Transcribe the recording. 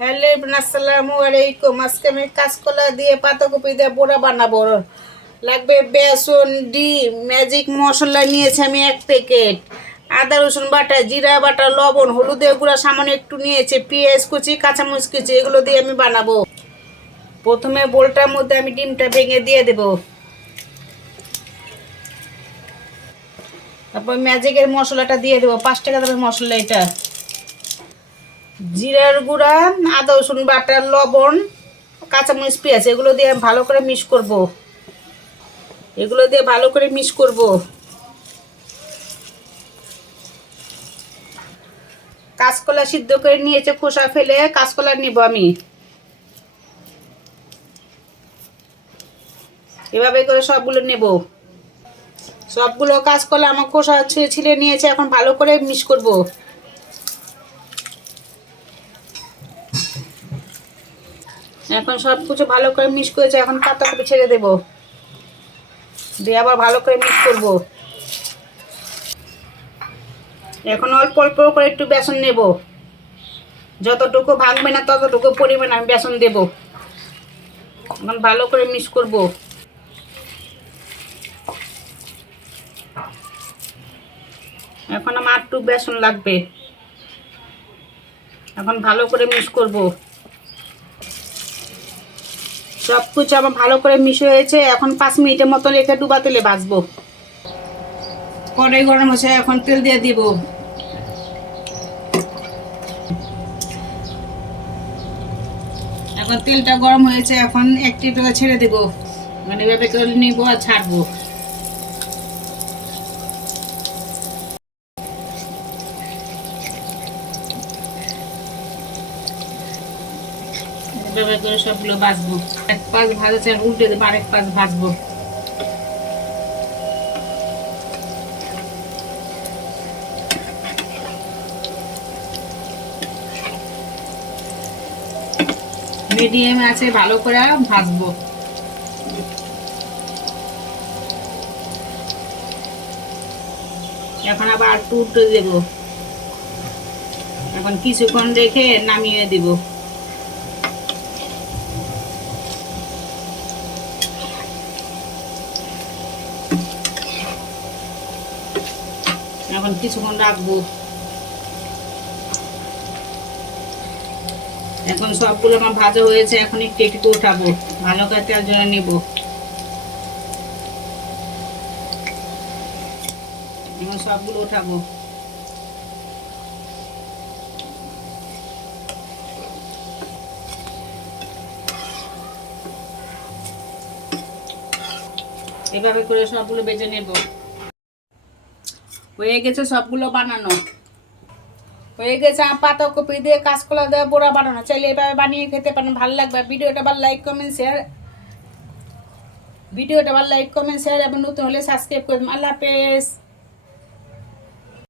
Hello আসসালামু আলাইকুম। আজকে আমি কাঁচকলা দিয়ে পাতাকপি দিয়ে বড়া বানাবো। লাগবে বেসন, ডিম, ম্যাজিক মশলা নিয়েছি আমি 1 প্যাকেট, আদা রসুন বাটা, জিরা বাটা, লবণ, হলুদের গুঁড়া সামান্য একটু নিয়েছি, পেঁয়াজ কুচি, কাঁচামরিচ কুচি, এগুলো দিয়ে আমি বানাবো। প্রথমে বোলটার মধ্যে আমি ডিমটা ভেঙে দিয়ে দেব। তারপর ম্যাজিকের মশলাটা দিয়ে দেবো, 5 টাকা দামের মশলা এটা। জিরার গুঁড়া, আদা রসুন বাটা, লবণ, কাঁচামরিচ, পেঁয়াজ, এগুলো দিয়ে ভালো করে মিক্স করব। কাঁচকলা সিদ্ধ করে নিয়েছে, খোসা ফেলে কাঁচকলা নিব আমি। এভাবে করে সবগুলো নেব। সবগুলো কাঁচকলা আমার খোসা ছিলে নিয়েছে, এখন ভালো করে মিক্স করব। এখন সব কিছু ভালো করে মিক্স করেছে, এখন পাতাকপি ছেড়ে দেব, দিয়ে আবার ভালো করে মিক্স করব। এখন অল্প অল্প করে একটু বেসন নেব, যতটুকু ভাঙবে না ততটুকু পরিমাণ আমি বেসন দেব। এখন ভালো করে মিক্স করব। এখন আমার একটু বেসন লাগবে, এখন ভালো করে মিক্স করব। সব কিছু আমার ভালো করে মিশে হয়েছে, এখন 5 মিনিটের মতো রেখে ডুবা তেলে ভাজবো। কড়াই গরম হয়েছে, এখন তেল দিয়ে দিব। এখন তেলটা গরম হয়েছে, এখন একটি টাকা ছেড়ে দেব, মানে এভাবে করে নিব আর ছাড়বো। এভাবে করে সবগুলো ভাজবো। 1 পাশ ভাজা উল্টে দেবো, আরেক পাশ ভাজবো। মিডিয়াম আছে ভালো করে ভাজবো। এখন আবার একটু উল্টে দেব, এখন কিছুক্ষণ রেখে নামিয়ে দেব। এখন কিছুক্ষণ রাখবো। এখন সবগুলো আমার ভাজা হয়েছে, এখন একটু একটু উঠাবো, ভালো করে তেল জড়া নেব। এখন সবগুলো উঠাবো। এভাবে করে সবগুলো বেজে নেব। হয়ে গেছে সবগুলো বানানো, হয়ে গেছে আমার পাতাকপি দিয়ে কাঁচকলা দিয়ে বড়া বানানো। চাইলে এভাবে বানিয়ে খেতে পারেন, ভালো লাগবে। ভিডিওটা ভালো লাইক কমেন্ট শেয়ার এবং নতুন হলে সাবস্ক্রাইব করবেন। আল্লাহ হাফেজ।